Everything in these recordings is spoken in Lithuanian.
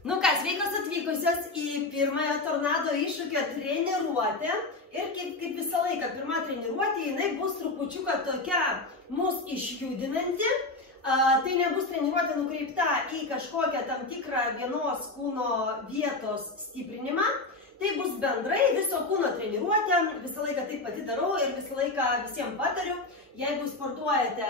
Nu ką, sveikos atvykusios į pirmąją tornado iššūkio treniruotę. Ir kaip visą laiką, pirma treniruotė, jinai bus trupučiuką tokia mus išjudinanti. Tai nebus treniruotė nukreipta į kažkokią tam tikrą vienos kūno vietos stiprinimą. Tai bus bendrai viso kūno treniruotė, visą laiką taip pati darau ir visą laiką visiems patariu. Jeigu sportuojate,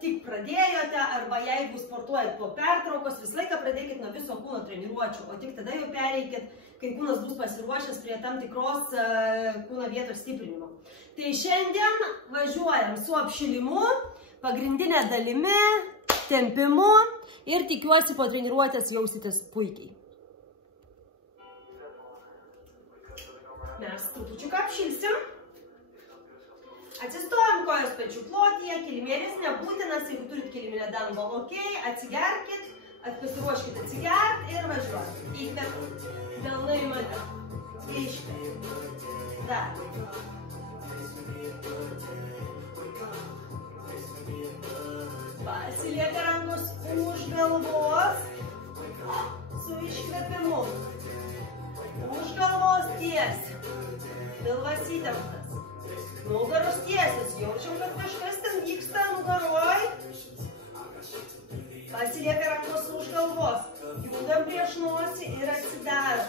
tik pradėjote, arba jeigu sportuojate po pertraukos, visą laiką pradėkit nuo viso kūno treniruočių, o tik tada jau pereikit, kai kūnas bus pasiruošęs prie tam tikros kūno vietos stiprinimo. Tai šiandien važiuojam su apšilimu, pagrindinė dalimi, tempimu ir tikiuosi po treniruotės jausitės puikiai. Mes trupučiuką apšilsim. Atsistojam kojos pečių plotyje, kilimėlis nebūtinas, jeigu turit kiliminę dangą, ok, atsigerkit, pasiruoškit atsigert ir važiuojam. Įkvėp, delnai mane, iškvėp, dar. Pasilieka rankos už galvos, su iškvėpimu. Už galvos tiesi, pilvas įtemptas. Nugaros tiesias, jaučiam, kad kažkas ten vyksta nugaroj. Pasilieka rankos už galvos, judam prieš nosį ir atsidarom.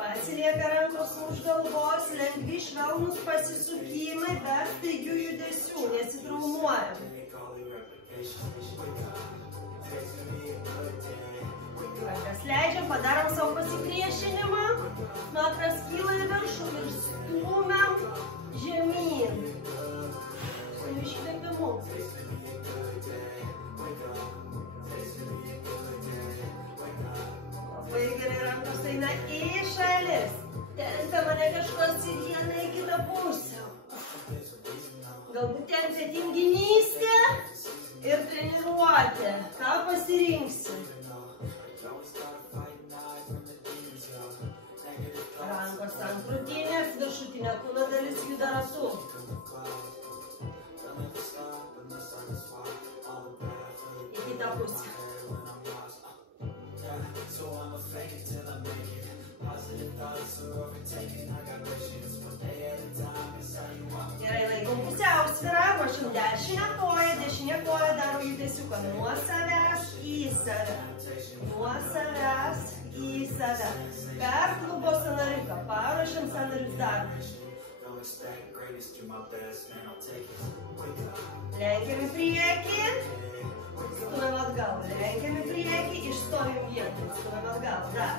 Pasilieka rankos už galvos, lengvi švelnūs pasisukimai, be staigių judesių, nesitraumuojam. Rankas leidžiam, padarom savo pasipriešinimą, smakras kyla į viršų ir stūmiam žemyn. Su iškvėpimu. Labai gerai rankos eina į šalis. Tempia mane kažkas į vieną, į kitą pusę. Galbūt tempia tinginystė ir treniruotė. Ką pasirinksi? Rankos ant krūtinės, viršutinė kūno dalis juda ratu. Į kitą pusę. Gerai, laikom pusiausvyrą, ruošiam dešinę koją daro judesiuką nuo savęs į save. Nuo savęs į save. Per klubo sąnariuką, paruošiam sąnarius darbus. Lenkiam į priekį, stumiam atgal. Lenkiam į priekį, išstovim vietą, stumiam atgal. Dar.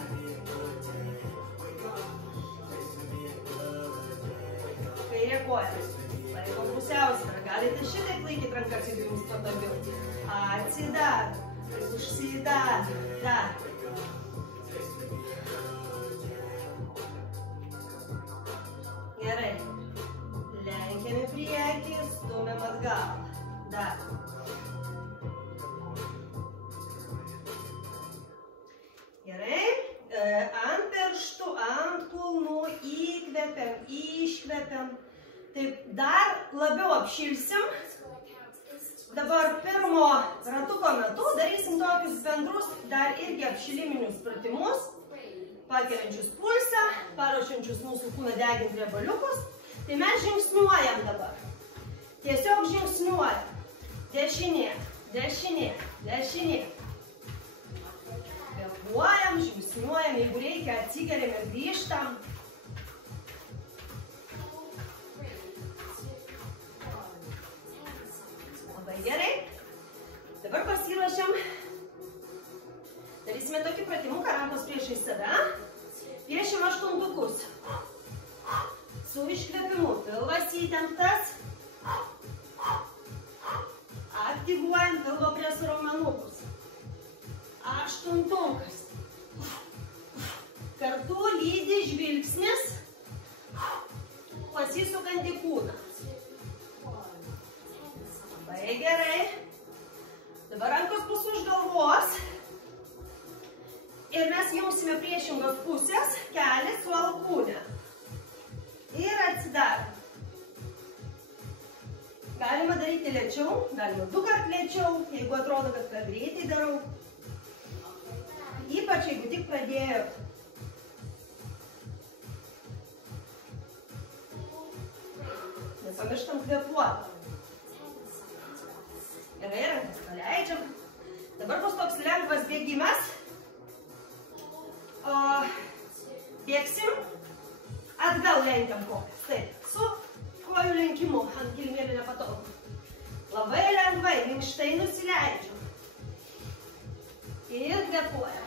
Kairė koja. Laikom pusiausvyrą. Galite šitaip laikyti ranką, kaip jums patogiau. Atsidar. Užsidar. Dar. Gerai. Lenkiam į priekį, stumiam atgal. Dar. Gerai. Ant pirštų, ant kulnų įkvepiam, iškvepiam. Taip, dar labiau apšilsim. Dabar pirmo ratuko metu darysim tokius bendrus dar irgi apšiliminius pratimus, pakeliančius pulsą, paruošiančius mūsų kūną deginti riebaliukus. Tai mes žingsniuojam dabar. Tiesiog žingsniuojam. Dešinė, dešinė, dešinė. Kvėpuojam, žingsniuojam, jeigu reikia, atsikeliam ir grįžtam. Labai gerai. Dabar pasiruošiam. Darysime tokį pratimuką, rankos priešai save. Piešiam aštuntukus. Su iškvėpimu. Pilvas įtemptas. Aktyvuojant pilvo preso raumenukus. Aštuntukas. Kartu lydi žvilgsnis pasisukant į kūną. Labai gerai. Dabar rankos bus už galvos. Ir mes jungsime priešingos pusės kelią su alkūne. Ir atsidarom. Galima daryti lėčiau, galima 2 kart lėčiau, jeigu atrodo, kad per greitai darau. Ypač jeigu tik pradėjot. Nepamirštam kvėpuoti. Gerai, rankas paleidžiam. Dabar bus toks lengvas bėgimas. Bėgsim, atgal lenkiam kojas. Taip, su kojų lenkimu ant kilimėlį nepatogu. Labai lengvai, minkštai nusileidžiam. Ir kvėpuojam.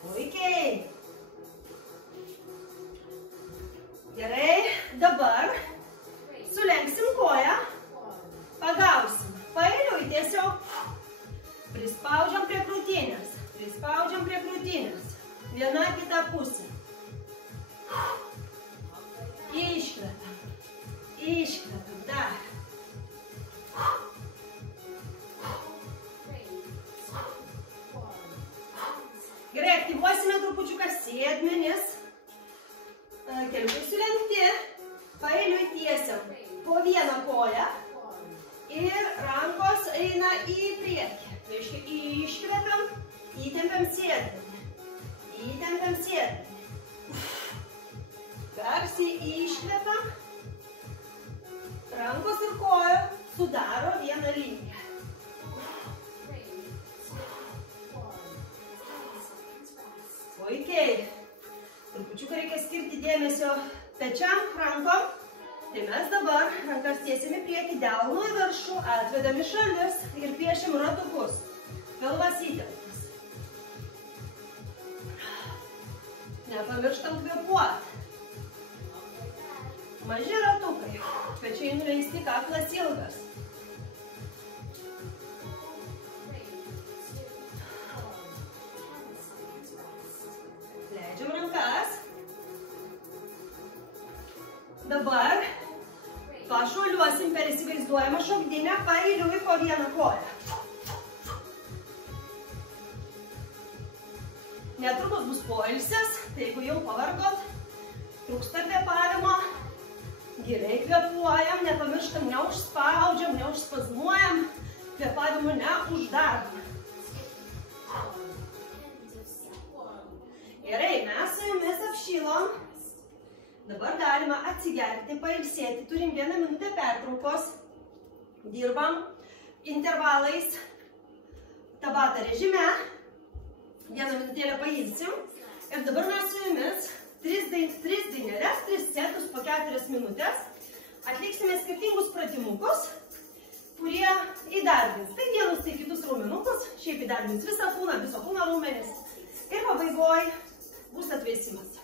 Puikiai. Gerai, dabar sulenksim koją, pagausim. Paeiliui tiesiog prispaudžiam prie krūtinės. Prispaudžiam prie krūtinės. Viena kita pusė. Iškvepiam. Iškvepiam. Dar. Gerai, aktyvuosime trupučiuką sėdmenis. Keliukai sulenkti. Paeiliui tiesiam po vieną koją. Ir rankos eina į priekį. Tai reiškia, iškvepiam, įtempiam sėdmenį. Įtempiam sėdmenį. Garsiai iškvepiam. Rankos ir kojos sudaro vieną liniją. Puikiai. Trupučiuką reikia skirti dėmesio pečiam, rankom. Tai mes dabar rankas tiesim į priekį, delnu į viršų, atvedam į šalis ir piešim ratukus. Pilvas įtemptas. Nepamirštam kvėpuoti. Maži ratukai. Pečiai nuleisti, kaklas ilgas. Leidžiam rankas. Dabar pašuoliuosim per įsivaizduojamą šokdinę, paeiliui po vieną koją. Netrukus bus poilsis, tai jeigu jau pavargot, trūksta kvėpavimo, giliai kvėpuojam, nepamirštam, neužspaudžiam, neužspazmuojam, kvėpavimu neuždarom. Gerai, mes su jumis apšylom. Dabar galima atsigerti, pailsėti. Turim 1 minutę pertraukos. Dirbam intervalais tabata režime. 1 minutėlę pailsim. Ir dabar mes su jumis 3 dainelės, 3 setus po 4 minutės. Atliksime skirtingus pratimukus, kurie įdarbins tai vienus, tai kitus raumenukus. Šiaip įdarbins visą kūną, viso kūno raumenis. Ir pabaigoj bus atvėsimas.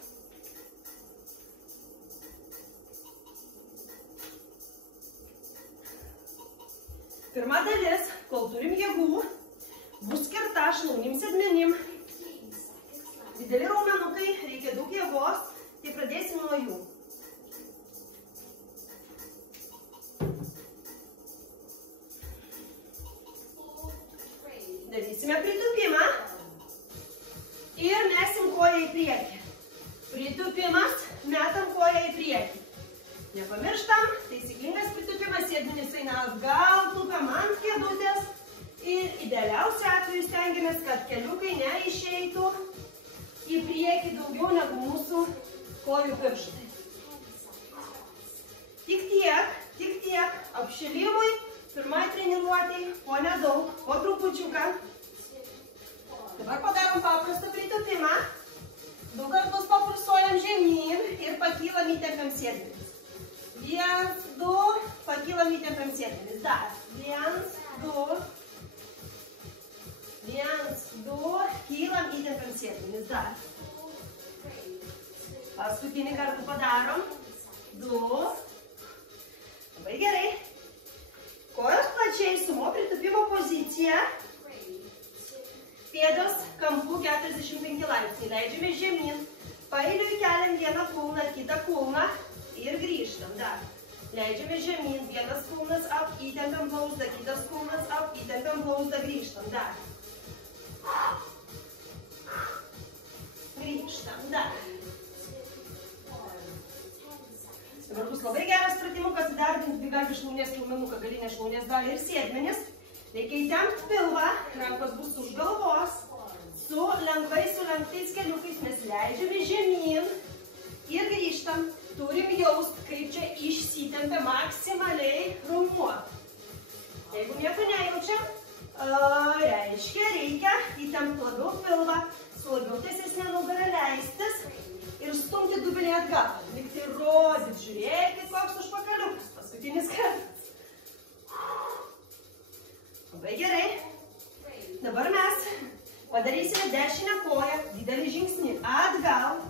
Pirma dalis, kol turim jėgų, bus skirta šlaunim sėdmenim. Dideli raumenukai, reikia daug jėgos, tai pradėsim nuo jų. Darysime pritūpimą ir mesim koją į priekį. Pritūpimas, metam koją į priekį. Nepamirštam, taisyklingas pritūpimas, sėdmenis eina atgal, tūpiam ant kėdutės ir idealiausiu atveju stengiamės, kad keliukai neišeitų į priekį daugiau negu mūsų kojų pirštai. Tik tiek, apšilimui, pirmai treniruotei, po nedaug, po trupučiuką. Dabar padarom paprastą pritūpimą, 2 kartus papulsuojam žemyn ir pakylam, įtempiam sėdmenis. 1, 2, pakylam, įtempiam sėdmenis. Dar. 1, 2. 1, 2, kylam, įtempiam sėdmenis. Dar. Paskutinį kartą padarom. 2. Labai gerai. Kojos plačiai, sumo pritūpimo pozicija. Pėdos kampu 45 laipsniai. Leidžiame žemyn. Paeiliui keliam vieną kulną, kitą kulną. Ir grįžtam dar. Leidžiame žemyn, vienas kulnas up, įtempiam blauzdą, kitas kulnas up, įtempiam blauzdą, grįžtam dar. šlaunies pilmenuką, galinę šlaunies dalį ir sėdmenis. Reikia įtempti pilvą, rankos bus už galvos. Su lenktais keliukais mes leidžiame žemyn ir grįžtam. Turim jaust, kaip čia išsitempia maksimaliai raumuo. Jeigu nieko nejaučiam, reiškia, reikia įtempti labiau pilvą, su labiau tiesesnė nugara leistis ir stumti dubenį atgal. Likti rodyt, žiūrėkit, koks užpakaliukas. Paskutinis kartas. Labai gerai. Dabar mes padarysime dešinę koją, didelį žingsnį atgal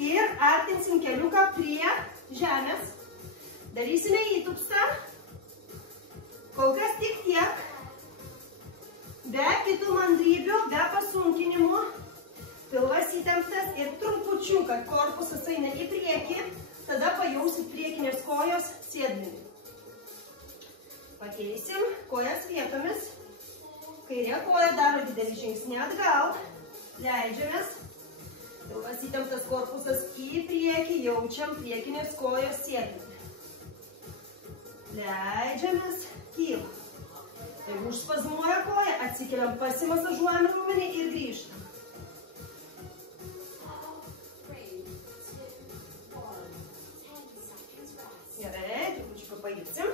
ir artinsim keliuką prie žemės. Darysime įtupstą. Kol kas tik tiek. Be kitų mandrybių, be pasunkinimų. Pilvas įtemptas ir trumpučiuką korpusas eina į priekį. Tada pajausit priekinės kojos sėdmenį. Pakeisim kojas vietomis. Kairė koja daro didelį žingsnį atgal. Leidžiamės. Pilvas įtemptas korpusas į priekį. Jaučiam priekinės kojos sėdmenį. Leidžiamės. Kyla. Jeigu užspazmuoja koją, atsikeliam, pasimasažuojam raumenį ir grįžtam. Gerai, trupučiuką pailsim.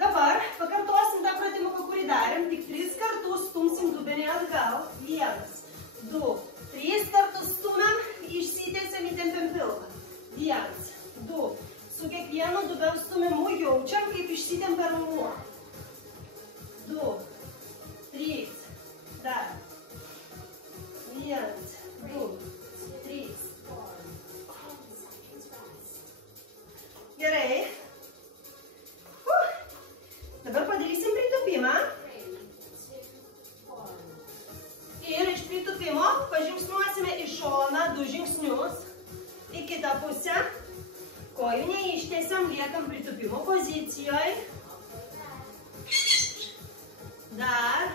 Dabar pakartosim tą pratimuką, kurį darėm, tik 3 kartus stumsim dubenį atgal. 1, 2, 3 kartus stumėm, išsitiesiam, įtempiam pilvą. 1, 2. Su kiekvienu dubens stumimu jaučiam, kaip išsitempia raumuo. 2, 3, dar. 1, 2, 3. Gerai. Dabar padarysim pritūpimą. Ir iš pritūpimo pažingsniuosime į šoną 2 žingsnius. Į kitą pusę. Kojų neištiesiam, liekam pritūpimo pozicijoje. Dar.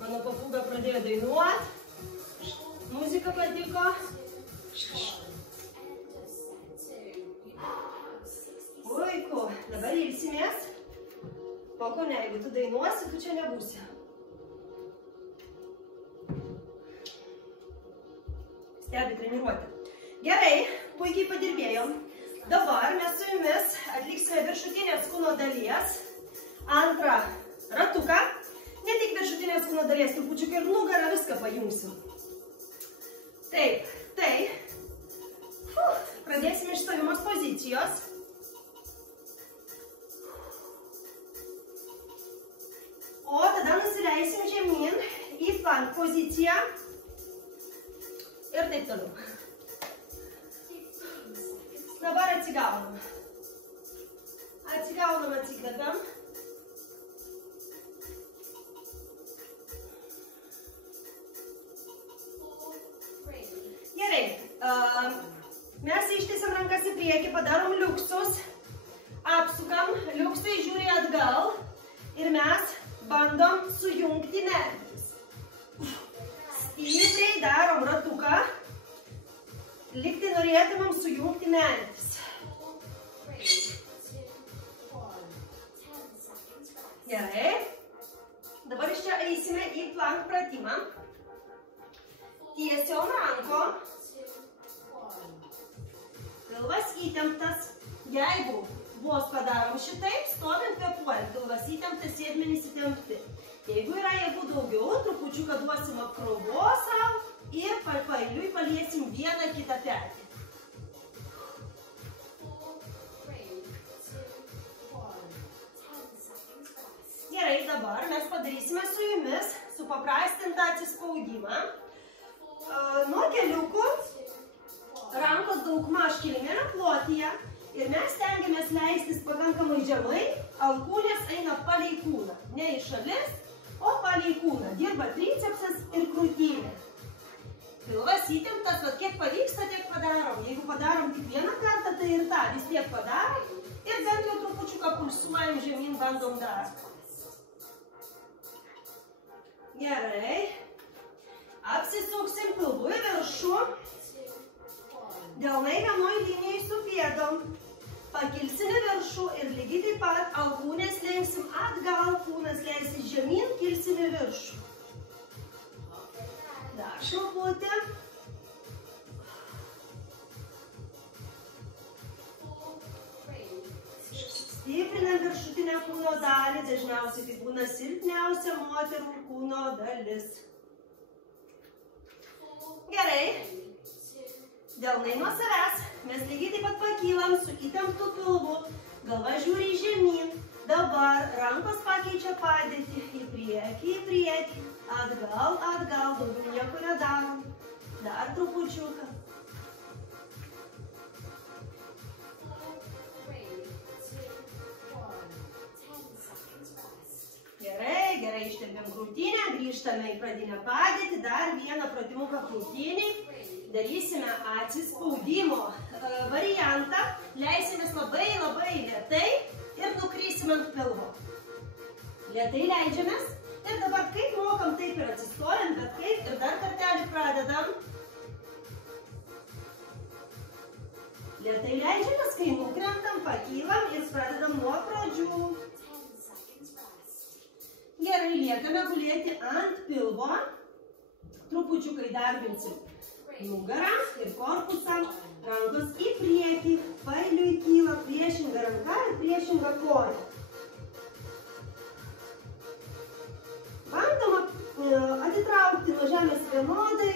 Mano papūga pradėjo dainuoti. Muzika patiko. Puiku. Dabar ilsimės. Poko ne, jeigu tu dainuosi, tu čia nebūsi. Stebi treniruotę. Gerai, puikiai padirbėjom. Dabar mes su jumis atliksime viršutinės kūno dalies antrą ratuką. Ne tik viršutinės kūno dalies, trupučiuką ir nugarą viską pajungsim. Taip, tai. Pradėsime iš stovimos pozicijos. O tada nusileisim žemyn į plank poziciją. Ir taip toliau. Dabar atsigaunam. Atsigaunam, atsikvepiam. Gerai. Mes ištiesiam rankas į priekį, padarom liuksus. Apsukam, liuksai žiūri atgal. Ir mes bandom sujungti mentis. Stipriai darom ratuką. Liktai norėtumėm sujungti mentis. Gerai. Dabar iš čia eisime į plank pratimą. Tiesiom rankom. Pilvas įtemptas. Jeigu vos padarom šitaip, stovint kvėpuojant. Pilvas įtemptas, sėdmenys įtempti. Jeigu yra jėgų daugiau, trupučiuką duosim apkrovos savo. Ir pailiui paliesim vieną kitą petį. Gerai, dabar mes padarysime su jumis supaprastintą atsispaudimą. Nuo keliukų rankos daugmaž kilimėlio plotyje ir mes stengiamės leistis pakankamai žemai, alkūnės eina palei kūną. Ne į šalis, o palei kūną. Dirba tricepsas ir krūtinė. Pilvas įtemptas, bet kiek pavyksta, tiek padarom. Jeigu padarom tik vieną kartą, tai ir tą vis tiek padarom. Ir bent jau trupučiuką pulsuojam žemyn, bandom dar. Gerai. Apsisuksim pilvu į viršų. Delnai vienoj linijai su pėdom. Pakilsime viršų ir lygiai taip pat alkūnės lenksim atgal, kūnas leisis žemyn, kilsime viršų. Dar šlaputė. Stiprinam viršutinę kūno dalį, dažniausiai tai būna silpniausia moterų kūno dalis. Gerai. Delnai nuo savęs. Mes lygiai taip pat pakylam su įtemptu pilvu. Galva žiūri žemyn. Dabar rankos pakeičia padėtį į priekį, atgal, daugiau nieko nedarom. Dar trupučiuką. Gerai, ištempėm krūtinę, grįžtame į pradinę padėtį, dar vieną pratimuką krūtiniai. Darysime atsispaudimo variantą, leisimės labai lėtai ir nukrysim ant pilvo. Lėtai leidžiamės ir dabar kaip mokam, taip ir atsistojam, bet kaip ir dar kartelį pradedam. Lėtai leidžiamės, kai nukrentam, pakylam ir pradedam nuo pradžių. Gerai, liekame gulėti ant pilvo. Trupučiukai darbinsim nugarą ir korpusą. Rankos į priekį, pailiui kyla priešinga ranka ir priešinga koja. Bandoma atitraukti nuo žemės vienodai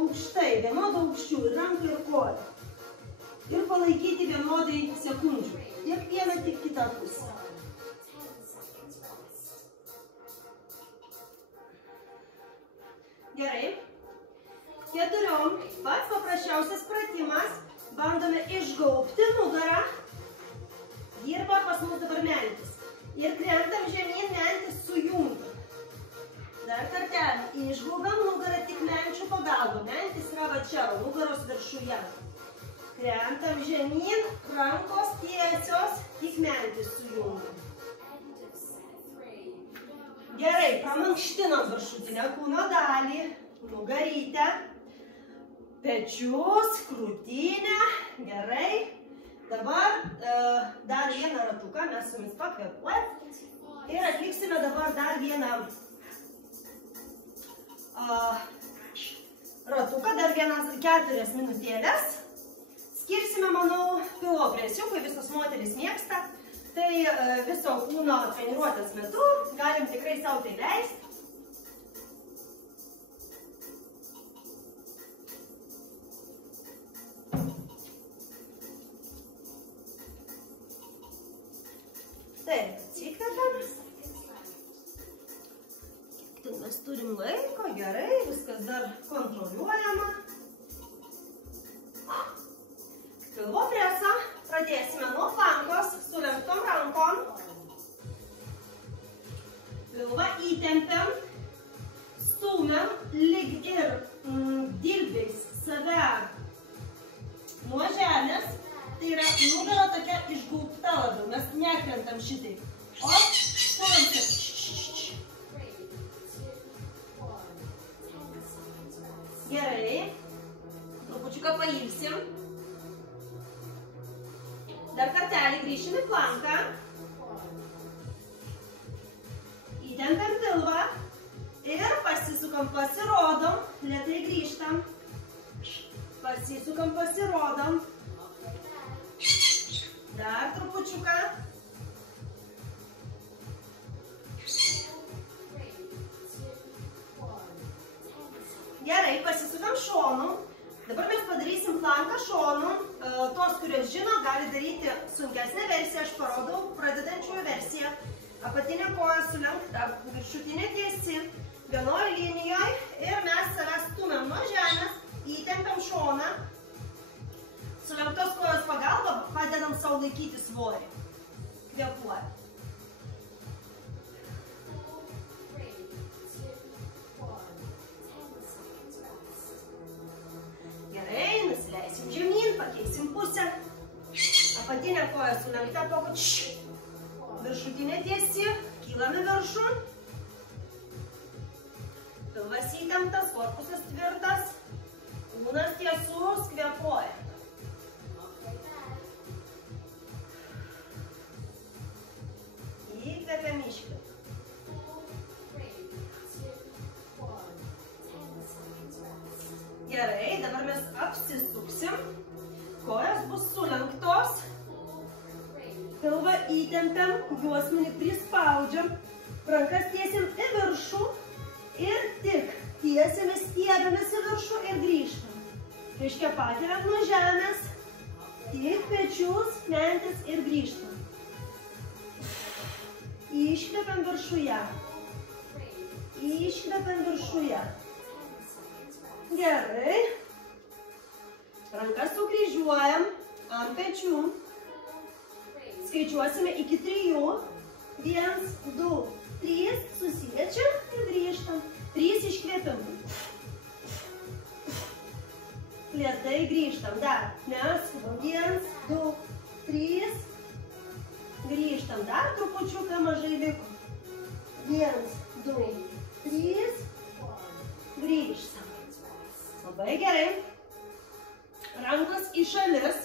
aukštai, vienodo aukščių ir ranką ir koją. Ir palaikyti vienodai sekundžių. Tiek vieną, tiek kitą pusę. Gerai. Keturiom. Pats paprasčiausias pratimas. Bandome išgaubti nugarą. Dirba pas mus dabar mentis. Ir krentam žemyn, mentis sujungia. Dar kartelį. Išgaubam nugarą tik menčių pagalba. Mentis yra va čia, nugaros viršuje. Krentam žemyn, rankos tiesios, tik mentis sujungia. Gerai, pramankštinom viršutinę kūno dalį, nugarytę, pečius, krūtinę. Gerai. Dabar dar vieną ratuką, mes su jumis pakvėpuojam. Ir atliksime dabar dar vieną ratuką, dar 4 minutėlės. Skirsime, manau, pilvo presiukui, visos moterys mėgsta. Tai viso kūno treniruotės metu galim tikrai sau tai leisti. Taip, atsikvepiam. Tai mes turim laiko, gerai, viskas dar kontroliuojama. Pilvo presą pradėsime nuo flankos, sulenktom rankom. Pilvą įtempiam, stumiam lyg ir dilbiais save nuo žemės. Tai yra nugara tokia išgaubta labiau, mes nekrentam šitai. O, stumiam. Gerai. Trupučiuką pailsim. Dar kartelį grįšim į flanką. Įtempiam pilvą. Ir pasisukam, pasirodom. Lėtai grįžtam. Pasisukam, pasirodom. Dar trupučiuką. Gerai, pasisukam šonu. Dabar mes padarysim flanką šonu. Tos, kurios žino, gali daryti sunkesnę versiją. Aš parodau pradedančiojo versiją. Apatinė koja sulenkta, viršutinė tiesi, vienoje linijoje. Ir mes save stumiam nuo žemės, įtempiam šoną. Sulenktos kojos pagalba padedam savo laikyti svorį. Kvėpuoti. Gerai, nusileisim žemyn, pakeisim pusę. Apatinė koja sulenkta, viršutinė tiesi, kylam į viršų. Pilvas įtemptas, korpusas tvirtas, kūnas tiesus, kvėpuoja. Gerai, dabar mes apsisuksim. Kojos bus sulenktos. Pilvą įtempiam, juosmenį prispaudžiam. Rankas tiesiam į viršų. Ir tik tiesiamės, stiebėmės į viršų ir grįžtam. Reiškia, pakeliam nuo žemės. Tik pečius, mentis ir grįžtam. Iškvepiam viršuje. Iškvepiam viršuje. Gerai. Rankas sukryžiuojam ant pečių. Skaičiuosime iki 3. 1, 2, 3. Susiečiam ir grįžtam. 3 iškvėpimai. Lėtai grįžtam. Dar. Neskubam. 1, 2, 3. Grįžtam. Dar trupučiuką mažai liko. 1, 2, 3. Grįžtam. Labai gerai. Rankos į šalis.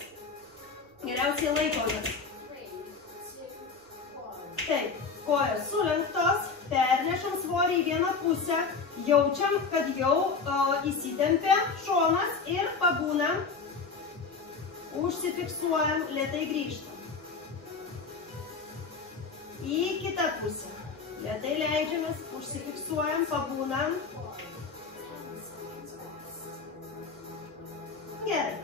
Geriausiai laikomės. Taip, kojas sulenktos. Pernešam svorį į vieną pusę. Jaučiam, kad jau įsitempia šonas ir pabūnam. Užsifiksuojam, lėtai grįžtam. Į kitą pusę. Lėtai leidžiamės, užsifiksuojam, pabūnam. Gerai.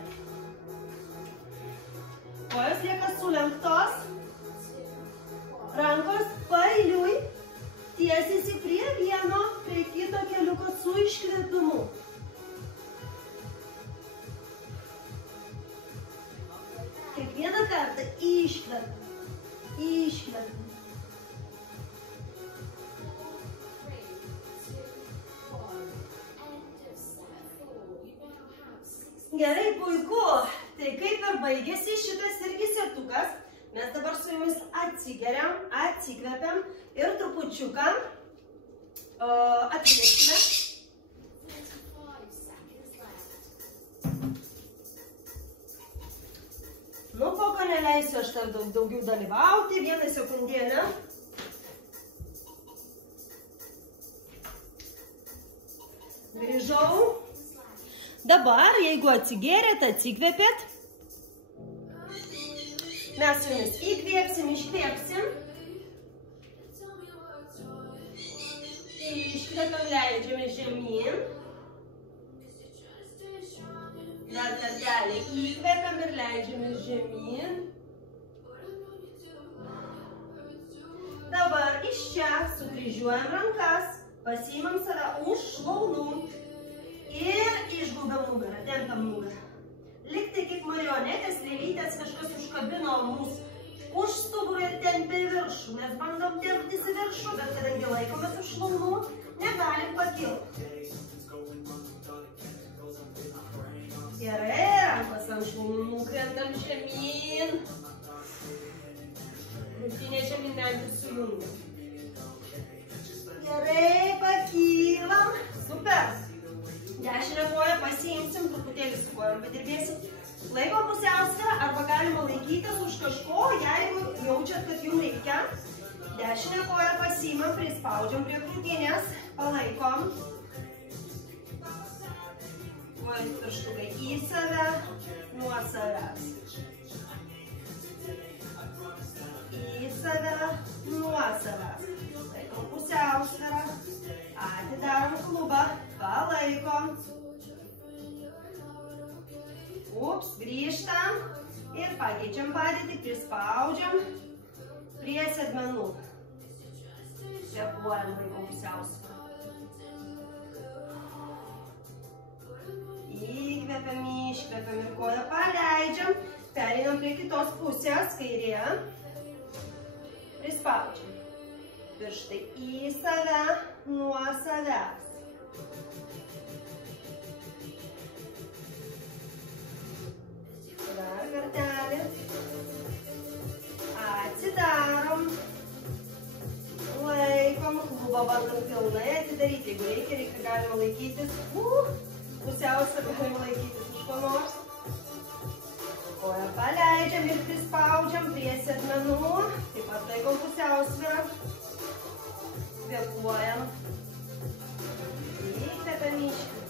Kojos lieka sulenktos. Rankos paeiliui tiesiasi prie vieno, prie kito keliuko su iškvėpimu. Kiekvieną kartą iškvepiam. Iškvepiam. Gerai, puiku. Tai kaip ir baigėsi šitas irgi setukas. Mes dabar su jumis atsigeriam, atsikvepiam ir trupučiuką atvėsime. Nu, koko neleisiu aš dar daugiau dalyvauti, vieną sekundėlę. Grįžau. Dabar, jeigu atsigėrėt, atsikvėpėt, mes su jumis įkvėpsim, iškvėpsim. Iškvėpiam, leidžiame žemyn. Dar kartelį įkvėpiam ir leidžiame žemyn. Dabar iš čia sukryžiuojam rankas, pasiimam save už šlaunų. Ir išgulbam nugarą, tempiam nugarą. Liktai kaip marionetės, lėlytės kažkas užkabino mus už stuburą ir tempia į viršų. Mes bandom temptis į viršų, bet kadangi laikomės už šlaunų, negalim pakilti. Gerai, rankos ant šlaunų nukrentam žemyn. Krūtinė žemyn, mentis sujungiam. Gerai, pakylam. Super. Dešinę koją pasiimsim, truputėlį su kojom padirbėsim. Laikom pusiausvyrą arba galima laikytis už kažko, jeigu jaučiat, kad jums reikia. Dešinę koją pasiimam, prispaudžiam prie krūtinės, palaikom. Kojos pirštukai į save, nuo savęs. Į save, nuo savęs. Laikom pusiausvyrą, atidarom klubą. Palaikom. Ups, grįžtam ir pakeičiam padėtį, prispaudžiam prie sėdmenų. Kvėpuojam, laikom pusiausvyrą. Įkvepiam, iškvepiam ir koją paleidžiam. Pereinam prie kitos pusės, kairė. Prispaudžiam. Pirštai į save, nuo savęs. Dar kartelį. Atsidarom. Laikom. Klubą bandom pilnai atidaryti. Jeigu reikia galima laikytis. Pusiausvyrą galima laikytis už ko nors. Koją paleidžiam ir prispaudžiam prie sėdmenų. Taip pat laikom pusiausvyrą. Kvėpuojam. Įkvepiam, iškvepiam.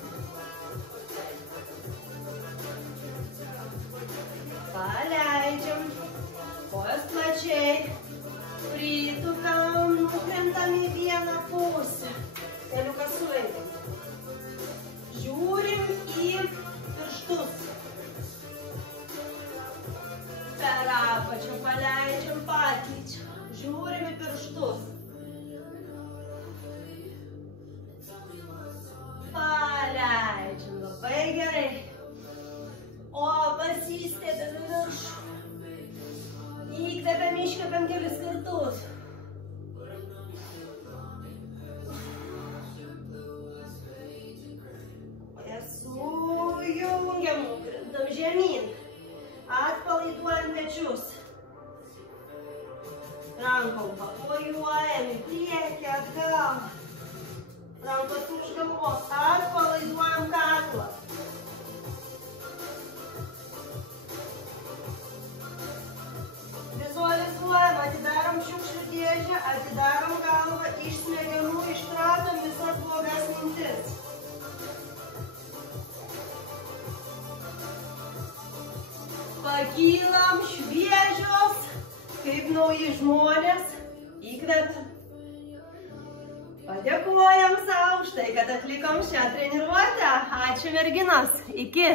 pečius. Rankom pakojuojam į priekį, atgal. Rankos už galvos, atpalaiduojam kaklą. Vizualizuojam, atidarom šiukšlių dėžę, atidarom galvą, iš smegenų ištratom visas blogas mintis. Pakylam šviežios, kaip nauji žmonės, įkvepiam. Padėkojam savo už tai, kad atlikom šią treniruotę. Ačiū merginos, iki.